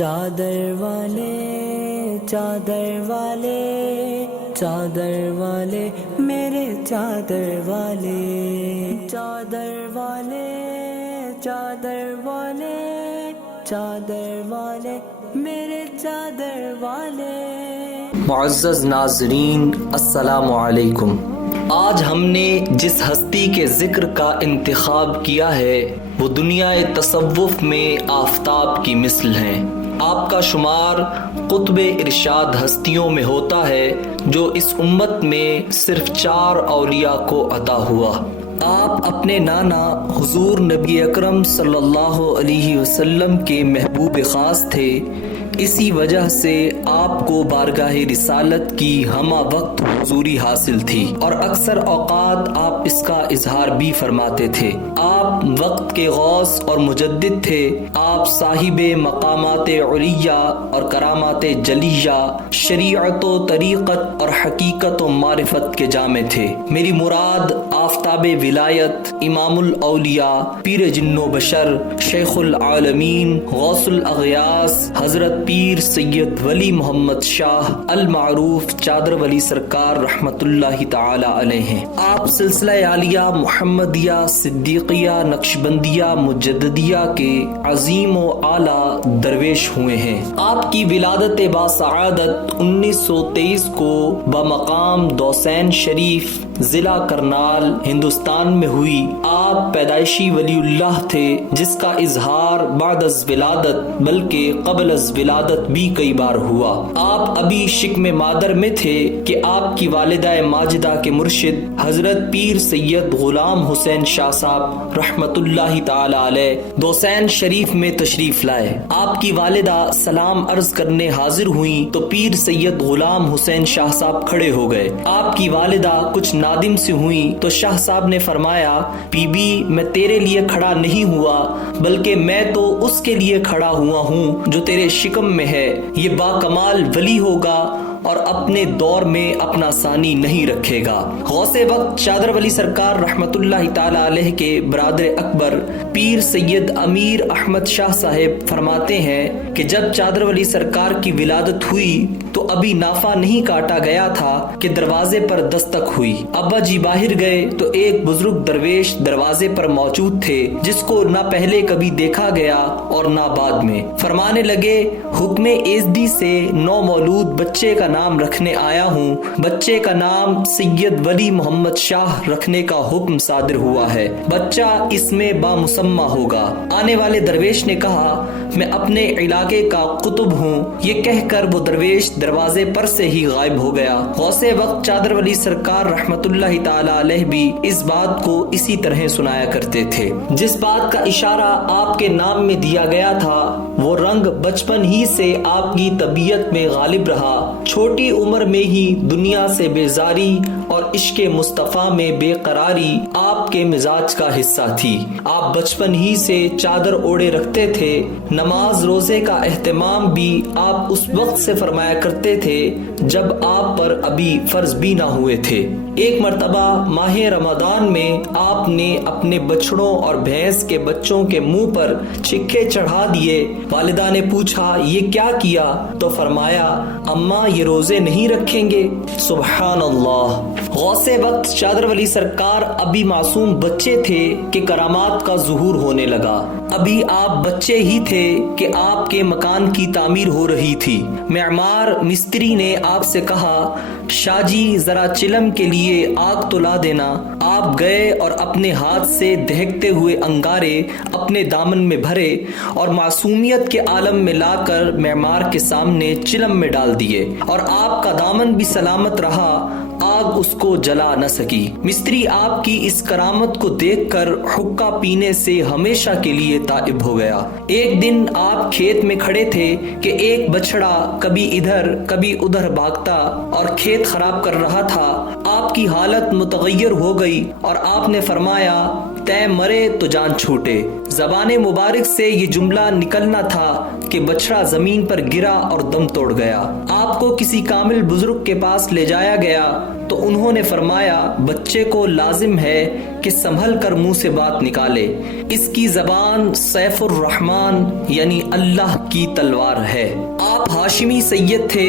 چادر والے چادر والے چادر والے میرے چادر والے چادر والے چادر والے چادر والے میرے چادر والے۔ معزز ناظرین السلام علیکم۔ آج ہم نے جس ہستی کے ذکر کا انتخاب کیا ہے وہ دنیا تصوف میں آفتاب کی مثل ہیں۔ آپ کا شمار قطب ارشاد ہستیوں میں ہوتا ہے جو اس امت میں صرف 4 اولیاء کو عطا ہوا۔ آپ اپنے نانا حضور نبی اکرم صلی اللہ علیہ وسلم کے محبوب خاص تھے، اسی وجہ سے آپ کو بارگاہ رسالت کی ہمہ وقت حضوری حاصل تھی اور اکثر اوقات آپ اس کا اظہار بھی فرماتے تھے۔ آپ وقت کے غوث اور مجدد تھے۔ آپ صاحب مقامات علیہ اور کرامات جلیہ، شریعت و طریقت اور حقیقت و معرفت کے جامع تھے۔ میری مراد آفتاب ولایت، امام الاولیاء، پیر جن و بشر، شیخ العالمین، غوث الاغیاث، حضرت پیر سید ولی محمد شاہ المعروف چادر ولی سرکار رحمت اللہ تعالی علیہ ہیں۔ آپ سلسلہ عالیہ محمدیہ صدیقیہ نقشبندیہ مجددیہ کے عظیم و اعلی درویش ہوئے ہیں۔ آپ کی ولادت باسعادت 1923 کو بمقام دوسین شریف ضلع کرنال ہندوستان میں ہوئی۔ آپ پیدائشی ولی اللہ تھے جس کا اظہار بعد از ولادت بلکہ قبل از ولادت بھی کئی بار ہوا۔ آپ ابھی شکم مادر میں تھے کہ آپ کی والدہ ماجدہ کے مرشد حضرت پیر سید غلام حسین شاہ صاحب رحمت اللہ تعالی علیہ دوسین شریف میں تشریف لائے۔ آپ کی والدہ سلام عرض کرنے حاضر ہوئیں تو پیر سید غلام حسین شاہ صاحب کھڑے ہو گئے۔ آپ کی والدہ کچھ نادم سے ہوئیں تو شاہ صاحب نے فرمایا، بی بی میں تیرے لیے کھڑا نہیں ہوا بلکہ میں تو اس کے لیے کھڑا ہوا ہوں جو تیرے شکم میں ہے۔ یہ باکمال ولی ہوگا اور اپنے دور میں اپنا ثانی نہیں رکھے گا۔ غوث وقت چادر ولی سرکار رحمت اللہ تعالی علیہ کے برادر اکبر پیر سید امیر احمد شاہ صاحب فرماتے ہیں کہ جب چادر ولی سرکار کی ولادت ہوئی تو ابھی نافہ نہیں کاٹا گیا تھا کہ دروازے پر دستک ہوئی۔ ابا جی باہر گئے تو ایک بزرگ درویش دروازے پر موجود تھے جس کو نہ پہلے کبھی دیکھا گیا اور نہ بعد میں۔ فرمانے لگے، حکم ایزدی سے نو مولود بچے کا نام رکھنے آیا ہوں۔ بچے کا نام سید ولی محمد شاہ رکھنے کا حکم صادر ہوا ہے۔ بچہ اس میں بامسمہ ہوگا۔ آنے والے درویش نے کہا، میں اپنے علاقے کا قطب ہوں۔ یہ کہہ کر وہ درویش دروازے پر سے ہی غائب ہو گیا۔ غوث وقت چادر ولی سرکار رحمت اللہ تعالی علیہ بھی اس بات کو اسی طرح سنایا کرتے تھے۔ جس بات کا اشارہ آپ کے نام میں دیا گیا تھا وہ رنگ بچپن ہی سے آپ کی طبیعت میں غالب رہا۔ چھوٹی عمر میں ہی دنیا سے بیزاری اور عشق مصطفیٰ میں بے قراری آپ کے مزاج کا حصہ تھی۔ آپ بچپن ہی سے چادر اوڑے رکھتے تھے۔ نماز روزے کا اہتمام بھی آپ اس وقت سے فرمایا کرتے تھے جب آپ پر ابھی فرض بھی نہ ہوئے تھے۔ ایک مرتبہ ماہ رمضان میں آپ نے اپنے بچڑوں اور بھینس کے بچوں کے منہ پر چھکے چڑھا دیے۔ والدہ نے پوچھا، یہ کیا کیا؟ تو فرمایا، اماں یہ روزے نہیں رکھیں گے۔ سبحان اللہ۔ غوث وقت چادر ولی سرکار ابھی معصوم بچے تھے کہ کرامات کا ظہور ہونے لگا۔ ابھی آپ بچے ہی تھے کہ آپ کے مکان کی تعمیر ہو رہی تھی۔ معمار مستری نے آپ سے کہا، شاہ جی ذرا چلم کے لیے آگ تو لا دینا۔ آپ گئے اور اپنے ہاتھ سے دہکتے ہوئے انگارے اپنے دامن میں بھرے اور معصومیت کے عالم میں لا کر معمار کے سامنے چلم میں ڈال دیے، اور آپ کا دامن بھی سلامت رہا، آگ اس کو جلا نہ سکی۔ مستری آپ کی اس کرامت کو دیکھ کر حقہ پینے سے ہمیشہ کے لیے تائب ہو گیا۔ ایک دن آپ کھیت میں کھڑے تھے کہ ایک بچڑا کبھی ادھر کبھی ادھر بھاگتا اور کھیت خراب کر رہا تھا۔ آپ کی حالت متغیر ہو گئی اور آپ نے فرمایا، تے مرے تو جان چھوٹے۔ زبان مبارک سے یہ جملہ نکلنا تھا کہ بچڑا زمین پر گرا اور دم توڑ گیا۔ آپ کو کسی کامل بزرگ کے پاس لے جایا گیا تو انہوں نے فرمایا، بچے کو لازم ہے کہ سنبھل کر منہ سے بات نکالے۔ اس کی زبان سیف الرحمن یعنی اللہ کی تلوار ہے۔ آپ ہاشمی سید تھے۔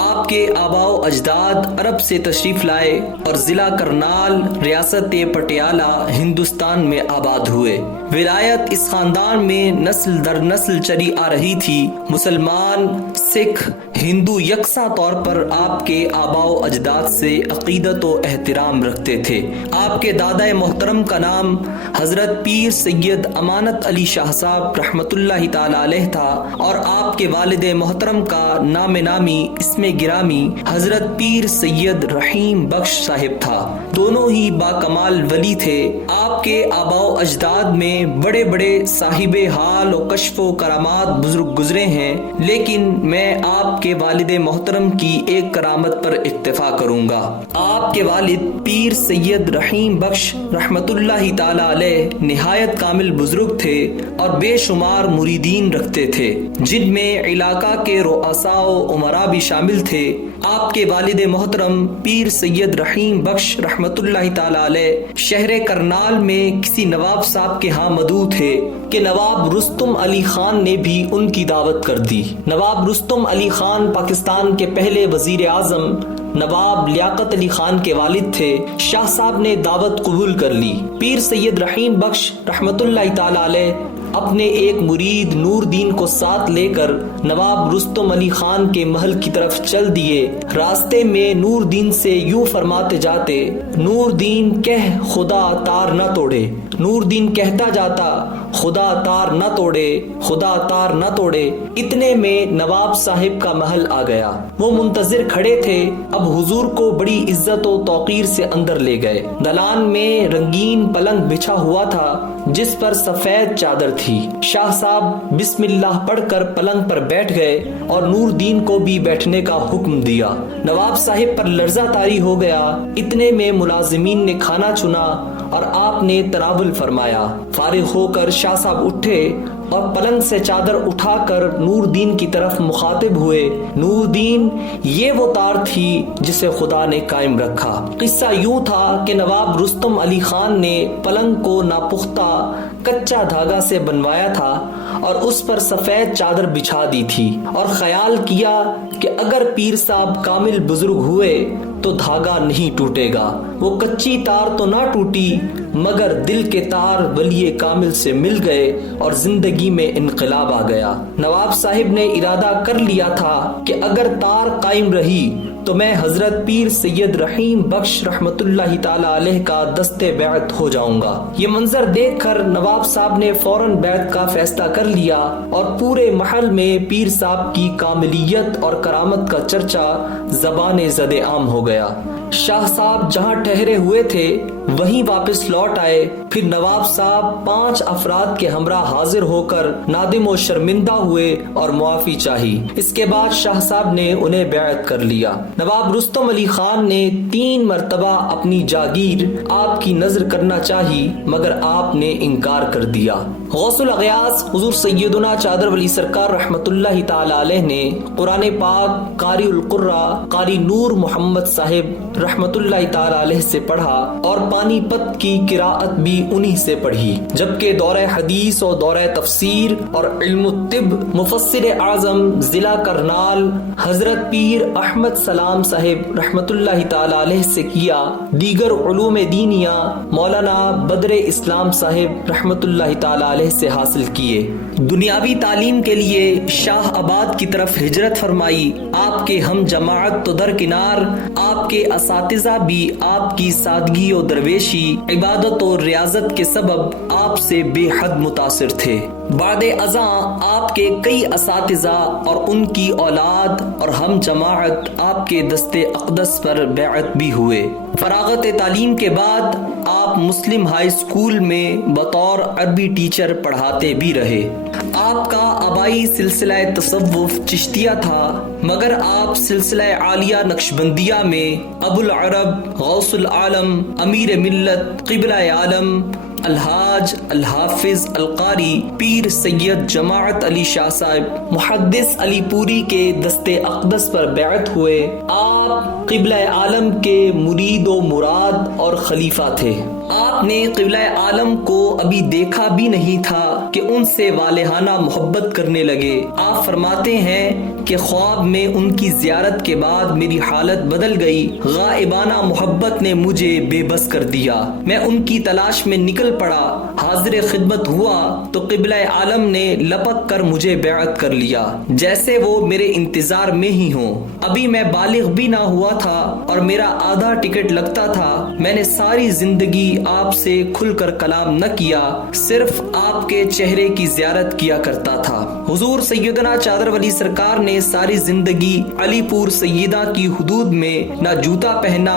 آپ کے آباء و اجداد عرب سے تشریف لائے اور ضلع کرنال ریاست پٹیالہ ہندوستان میں آباد ہوئے۔ ولایت اس خاندان میں نسل در نسل چلی آ رہی تھی۔ مسلمان، سکھ، ہندو یکساں طور پر آپ کے آباء و اجداد سے عقیدت و احترام رکھتے تھے۔ آپ کے دادا محترم کا نام حضرت پیر سید امانت علی شاہ صاحب رحمت اللہ تعالی علیہ تھا اور آپ کے والد محترم کا نام نامی اسم گرامی حضرت پیر سید رحیم بخش صاحب تھا۔ دونوں ہی باکمال ولی تھے۔ آپ کے آباء و اجداد میں بڑے بڑے صاحب حال و کشف و کرامات بزرگ گزرے ہیں، لیکن میں آپ کے والد محترم کی ایک کرامت پر اکتفا کروں گا۔ آپ کے والد پیر سید رحیم بخش رحمت اللہ تعالی علیہ نہایت کامل بزرگ تھے اور بے شمار مریدین رکھتے تھے، جن میں علاقہ کے رؤساء و امراء بھی شامل تھے۔ آپ کے والد محترم پیر سید رحیم بخش رحمت اللہ تعالی علیہ شہر کرنال میں کسی نواب صاحب کے ہاں مدعو تھے کہ نواب رستم علی خان نے بھی ان کی دعوت کر دی۔ نواب رستم علی خان پاکستان کے پہلے وزیر اعظم نواب لیاقت علی خان کے والد تھے۔ شاہ صاحب نے دعوت قبول کر لی۔ پیر سید رحیم بخش رحمت اللہ تعالی علیہ اپنے ایک مرید نور دین کو ساتھ لے کر نواب رستم علی خان کے محل کی طرف چل دیے۔ راستے میں نور دین سے یوں فرماتے جاتے، نور دین کہہ خدا تار نہ توڑے۔ نور دین کہتا جاتا، خدا تار نہ توڑے، خدا تار نہ توڑے۔ اتنے میں نواب صاحب کا محل آ گیا۔ وہ منتظر کھڑے تھے۔ اب حضور کو بڑی عزت و توقیر سے اندر لے گئے۔ دلان میں رنگین پلنگ بچھا ہوا تھا جس پر سفید چادر تھی۔ شاہ صاحب بسم اللہ پڑھ کر پلنگ پر بیٹھ گئے اور نور دین کو بھی بیٹھنے کا حکم دیا۔ نواب صاحب پر لرزہ طاری ہو گیا۔ اتنے میں ملازمین نے کھانا چنا اور آپ نے تناول فرمایا۔ فارغ ہو کر شاہ صاحب اٹھے اور پلنگ سے چادر اٹھا کر نور دین کی طرف مخاطب ہوئے۔ نور دین، یہ وہ تار تھی جسے خدا نے قائم رکھا۔ قصہ یوں تھا کہ نواب رستم علی خان نے پلنگ کو ناپختہ کچا دھاگا سے بنوایا تھا اور اس پر سفید چادر بچھا دی تھی اور خیال کیا کہ اگر پیر صاحب کامل بزرگ ہوئے تو دھاگا نہیں ٹوٹے گا۔ وہ کچی تار تو نہ ٹوٹی مگر دل کے تار ولی کامل سے مل گئے اور زندگی میں انقلاب آ گیا۔ نواب صاحب نے ارادہ کر لیا تھا کہ اگر تار قائم رہی تو میں حضرت پیر سید رحیم بخش رحمت اللہ تعالی علیہ کا دست بیعت ہو جاؤں گا۔ یہ منظر دیکھ کر نواب صاحب نے فوراً بیعت کا فیصلہ کر لیا اور پورے محل میں پیر صاحب کی کاملیت اور کرامت کا چرچا زبان زد عام ہو گیا۔ شاہ صاحب جہاں ٹھہرے ہوئے تھے وہیں واپس لوٹ آئے۔ پھر نواب صاحب 5 افراد کے ہمراہ حاضر ہو کر نادم و شرمندہ ہوئے اور معافی چاہی۔ اس کے بعد شاہ صاحب نے انہیں بیعت کر لیا۔ نواب رستم علی خان نے 3 مرتبہ اپنی جاگیر آپ کی نظر کرنا چاہی مگر آپ نے انکار کر دیا۔ غوث الاغیاث حضور سیدنا چادر ولی سرکار رحمت اللہ تعالی علیہ نے قرآن پاک قاری القرآ قاری نور محمد صاحب رحمت اللہ تعالی علیہ سے پڑھا اور پانی پت کی قراءت بھی انہی سے پڑھی، جبکہ دورہ حدیث اور دورہ تفسیر اور علم الطب مفسر اعظم ضلع کرنال حضرت پیر احمد سلام صاحب رحمت اللہ تعالی علیہ سے کیا۔ دیگر علوم دینیہ مولانا بدر اسلام صاحب رحمت اللہ تعالی علیہ سے حاصل کیے۔ دنیاوی تعلیم کے لیے شاہ آباد کی طرف ہجرت فرمائی۔ آپ کے ہم جماعت تو درکنار، آپ کے اساتذہ بھی آپ کی سادگی و درویشی، عبادت و ریاضت کے سبب آپ سے بے حد متاثر تھے۔ بعد ازاں آپ کے کئی اساتذہ اور ان کی اولاد اور ہم جماعت آپ کے دست اقدس پر بیعت بھی ہوئے۔ فراغت تعلیم کے بعد آپ مسلم ہائی اسکول میں بطور عربی ٹیچر پڑھاتے بھی رہے۔ آپ کا آبائی سلسلہ تصوف چشتیہ تھا مگر آپ سلسلہ عالیہ نقشبندیہ میں ابو العرب غوث العالم امیر ملت قبلہ عالم الحاج الحافظ القاری پیر سید جماعت علی شاہ صاحب محدث علی پوری کے دست اقدس پر بیعت ہوئے۔ آپ قبلہ عالم کے مرید و مراد اور خلیفہ تھے۔ آپ نے قبلہ عالم کو ابھی دیکھا بھی نہیں تھا کہ ان سے والہانہ محبت کرنے لگے۔ آپ فرماتے ہیں کہ خواب میں ان کی زیارت کے بعد میری حالت بدل گئی، غائبانہ محبت نے مجھے بے بس کر دیا، میں ان کی تلاش میں نکل پڑا، حاضر خدمت ہوا تو قبلہ عالم نے لپک کر مجھے بیعت کر لیا، جیسے وہ میرے انتظار میں ہی ہوں۔ ابھی میں بالغ بھی نہ ہوا تھا اور میرا آدھا ٹکٹ لگتا تھا۔ میں نے ساری زندگی آپ سے کھل کر کلام نہ کیا، صرف آپ کے چہرے کی زیارت کیا کرتا تھا۔ حضور سیدنا چادر ولی سرکار نے ساری زندگی علی پور سیدہ کی حدود میں نہ جوتا پہنا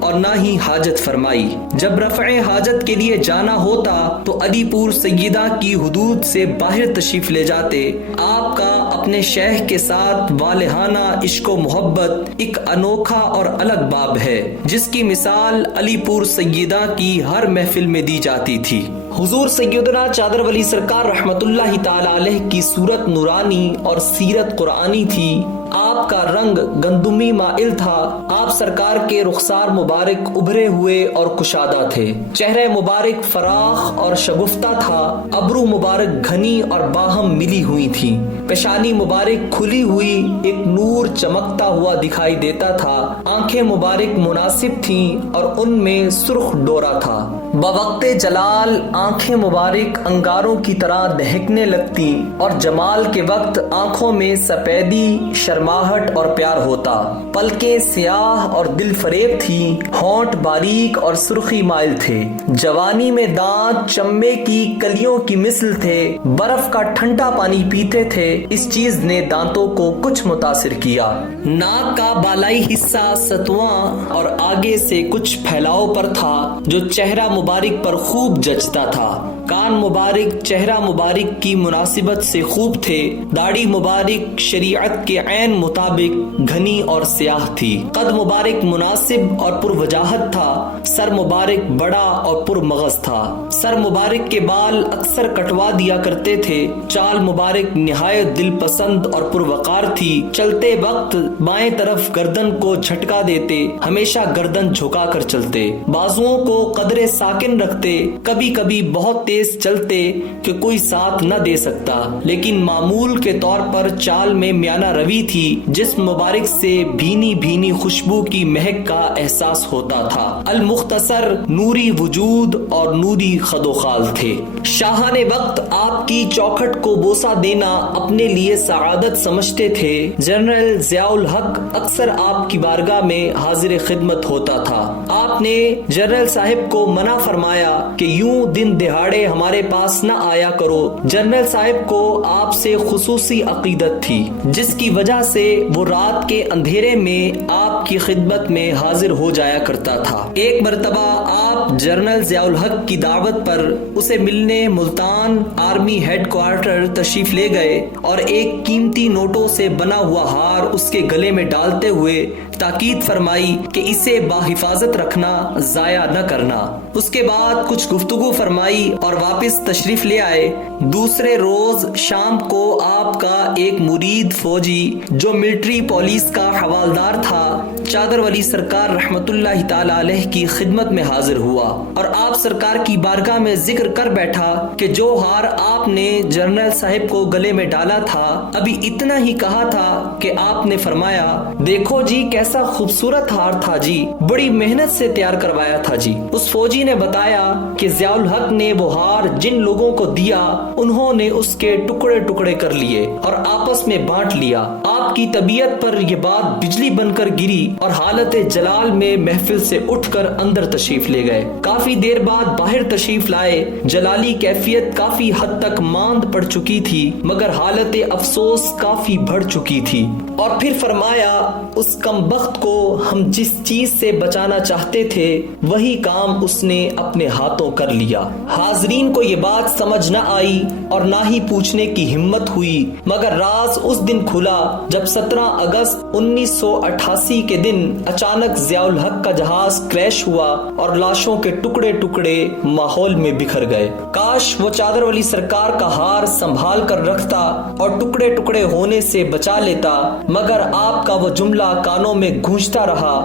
اور نہ ہی حاجت فرمائی۔ جب رفع حاجت کے لیے جانا ہوتا تو علی پور سیدہ کی حدود سے باہر تشریف لے جاتے۔ آپ کا اپنے شیخ کے ساتھ والہانہ عشق و محبت ایک انوکھا اور الگ باب ہے، جس کی مثال علی پور سیدہ کی ہر محفل میں دی جاتی تھی۔ حضور سیدنا چادر ولی سرکار رحمت اللہ تعالی علیہ کی صورت نورانی اور سیرت قرآنی تھی۔ آپ کا رنگ گندمی مائل تھا، آپ سرکار کے رخسار مبارک ابھرے ہوئے اور کشادہ تھے، چہرہ مبارک فراخ اور شگفتہ تھا، ابرو مبارک گھنی اور باہم ملی ہوئی تھی، پیشانی مبارک کھلی ہوئی ایک نور چمکتا ہوا دکھائی دیتا تھا، آنکھیں مبارک مناسب تھیں اور ان میں سرخ ڈورا تھا، بوقت جلال آنکھیں مبارک انگاروں کی طرح دہکنے لگتی اور جمال کے وقت آنکھوں میں سفیدی، شرماہٹ اور پیار ہوتا، پلکیں سیاہ اور دل فریب تھی، ہونٹ باریک اور سرخی مائل تھے، جوانی میں دانت چمبے کی کلیوں کی مثل تھے، برف کا ٹھنڈا پانی پیتے تھے، اس چیز نے دانتوں کو کچھ متاثر کیا۔ ناک کا بالائی حصہ ستواں اور آگے سے کچھ پھیلاؤ پر تھا جو چہرہ مبارک پر خوب جچتا تھا، کان مبارک چہرہ مبارک کی مناسبت سے خوب تھے، داڑھی مبارک شریعت کے عین مطابق گھنی اور سیاہ تھی، قد مبارک مناسب اور پر وجاہت تھا، سر مبارک بڑا اور پر مغز تھا، سر مبارک کے بال اکثر کٹوا دیا کرتے تھے، چال مبارک نہایت دل پسند اور پر وقار تھی، چلتے وقت بائیں طرف گردن کو جھٹکا دیتے، ہمیشہ گردن جھکا کر چلتے، بازوؤں کو قدرے ساکن رکھتے، کبھی کبھی بہت تیز چلتے کہ کوئی ساتھ نہ دے سکتا، لیکن معمول کے طور پر چال میں میانہ روی تھی، جسم مبارک سے بھینی بھینی خوشبو کی مہک کا احساس ہوتا تھا، المختصر نوری وجود اور نوری خد و خال تھے۔ شاہان وقت آپ کی چوکھٹ کو بوسہ دینا اپنے لیے سعادت سمجھتے تھے۔ جنرل ضیاء الحق اکثر آپ کی بارگاہ میں حاضر خدمت ہوتا تھا۔ آپ نے جنرل صاحب کو منع فرمایا کہ یوں دن دہاڑے ہمارے پاس نہ آیا کرو۔ جنرل صاحب کو آپ سے خصوصی عقیدت تھی، جس کی وجہ سے وہ رات کے اندھیرے میں آپ کی خدمت میں حاضر ہو جایا کرتا تھا۔ ایک مرتبہ آپ جنرل ضیاء الحق کی دعوت پر اسے ملنے ملتان آرمی ہیڈ کوارٹر تشریف لے گئے اور ایک قیمتی نوٹوں سے بنا ہوا ہار اس کے گلے میں ڈالتے ہوئے تاکید فرمائی کہ اسے باحفاظت رکھنا، ضائع نہ کرنا۔ اس کے بعد کچھ گفتگو فرمائی اور واپس تشریف لے آئے۔ دوسرے روز شام کو آپ کا ایک مرید فوجی جو ملٹری پولیس کا حوالدار تھا، چادر ولی سرکار رحمت اللہ تعالی علیہ کی خدمت میں حاضر ہوا اور آپ سرکار کی بارگاہ میں ذکر کر بیٹھا کہ جو ہار آپ نے جنرل صاحب کو گلے میں ڈالا تھا، ابھی اتنا ہی کہا تھا کہ آپ نے فرمایا، دیکھو جی کیسا خوبصورت ہار تھا جی، بڑی محنت سے تیار کروایا تھا جی۔ اس فوجی نے بتایا کہ ضیاء الحق نے وہ ہار جن لوگوں کو دیا، انہوں نے اس کے ٹکڑے ٹکڑے کر لیے اور آپس میں بانٹ لیا۔ آپ کی طبیعت پر یہ بات بجلی بن کر گری اور حالت جلال میں محفل سے اٹھ کر اندر تشریف لے گئے۔ کافی دیر بعد باہر تشریف لائے۔ جلالی کیفیت کافی حد تک ماند پڑ چکی تھی، مگر حالت افسوس کافی بڑھ چکی تھی، اور پھر فرمایا، اس کم بخت کو ہم جس چیز سے بچانا چاہتے تھے وہی کام اس نے اپنے ہاتھوں کر لیا۔ حاضرین کو یہ بات سمجھ نہ آئی اور نہ ہی پوچھنے کی ہمت ہوئی، مگر راز اس دن کھلا جب جب 17 اگست 1988 کے دن اچانک ضیاء الحق کا جہاز کریش ہوا اور لاشوں کے ٹکڑے ٹکڑے ماحول میں بکھر گئے۔ کاش وہ چادر والی سرکار کا ہار سنبھال کر رکھتا اور ٹکڑے ٹکڑے ہونے سے بچا لیتا، مگر آپ کا وہ جملہ کانوں میں گونجتا رہا،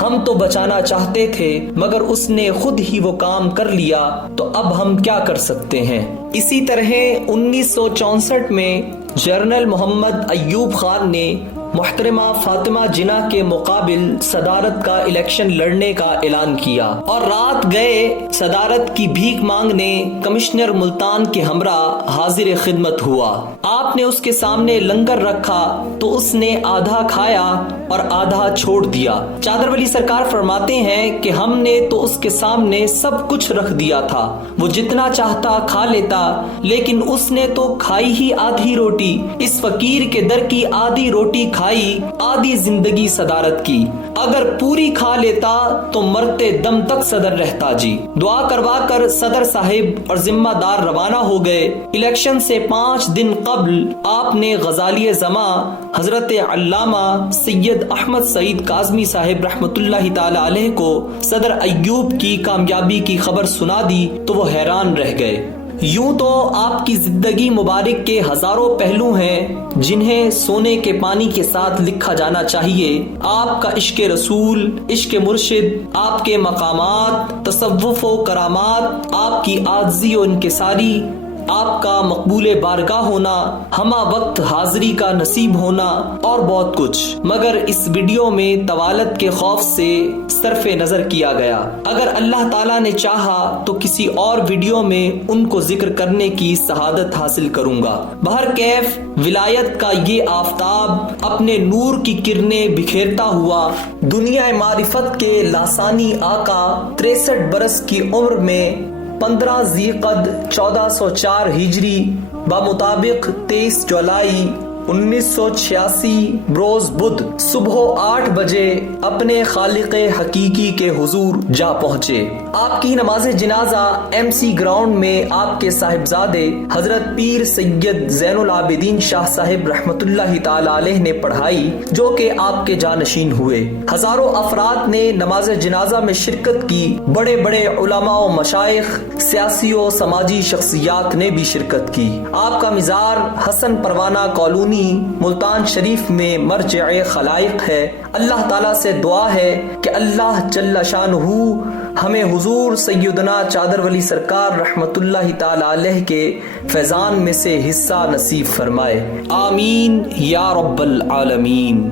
ہم تو بچانا چاہتے تھے مگر اس نے خود ہی وہ کام کر لیا، تو اب ہم کیا کر سکتے ہیں۔ اسی طرح 1964 میں جنرل محمد ایوب خان نے محترمہ فاطمہ جناح کے مقابل صدارت کا الیکشن لڑنے کا اعلان کیا اور رات گئے صدارت کی بھیک مانگنے کمشنر ملتان کے ہمراہ حاضر خدمت ہوا۔ آپ نے اس کے سامنے لنگر رکھا تو اس نے آدھا کھایا اور آدھا چھوڑ دیا۔ چادر ولی سرکار فرماتے ہیں کہ ہم نے تو اس کے سامنے سب کچھ رکھ دیا تھا، وہ جتنا چاہتا کھا لیتا، لیکن اس نے تو کھائی ہی آدھی روٹی۔ اس فقیر کے در کی آدھی روٹی کھائی، آدھی زندگی صدارت کی، اگر پوری کھا لیتا تو مرتے دم تک صدر رہتا جی۔ دعا کروا کر صدر صاحب اور ذمہ دار روانہ ہو گئے۔ الیکشن سے 5 دن قبل آپ نے غزالی زماں حضرت علامہ سید احمد سعید کاظمی صاحب رحمۃ اللہ تعالی علیہ کو صدر ایوب کی کامیابی کی خبر سنا دی تو وہ حیران رہ گئے۔ یوں تو آپ کی زندگی مبارک کے ہزاروں پہلو ہیں جنہیں سونے کے پانی کے ساتھ لکھا جانا چاہیے۔ آپ کا عشق رسول، عشق مرشد، آپ کے مقامات، تصوف و کرامات، آپ کی عاجزی و انکساری، آپ کا مقبول بارگاہ ہونا، ہمہ وقت حاضری کا نصیب ہونا اور بہت کچھ، مگر اس ویڈیو میں طوالت کے خوف سے صرف نظر کیا گیا۔ اگر اللہ تعالیٰ نے چاہا تو کسی اور ویڈیو میں ان کو ذکر کرنے کی سعادت حاصل کروں گا۔ بہرکیف ولایت کا یہ آفتاب اپنے نور کی کرنیں بکھیرتا ہوا دنیا معرفت کے لاسانی آقا 63 برس کی عمر میں 15 ذی قعدہ 1404 ہجری بمطابق 23 جولائی 1986 بروز بدھ صبح 8 بجے اپنے خالق حقیقی کے حضور جا پہنچے۔ آپ کی نماز جنازہ ایم سی گراؤنڈ میں آپ کے صاحبزادے حضرت پیر سید زین العابدین شاہ صاحب رحمۃ اللہ تعالی علیہ نے پڑھائی، جو کہ آپ کے جانشین ہوئے۔ ہزاروں افراد نے نماز جنازہ میں شرکت کی، بڑے بڑے علماء و مشائخ، سیاسی و سماجی شخصیات نے بھی شرکت کی۔ آپ کا مزار حسن پروانہ کالونی ملتان شریف میں مرجع خلائق ہے۔ اللہ تعالیٰ سے دعا ہے کہ اللہ جل شانہ ہمیں حضور سیدنا چادر ولی سرکار رحمت اللہ تعالی علیہ کے فیضان میں سے حصہ نصیب فرمائے، آمین یا رب العالمین۔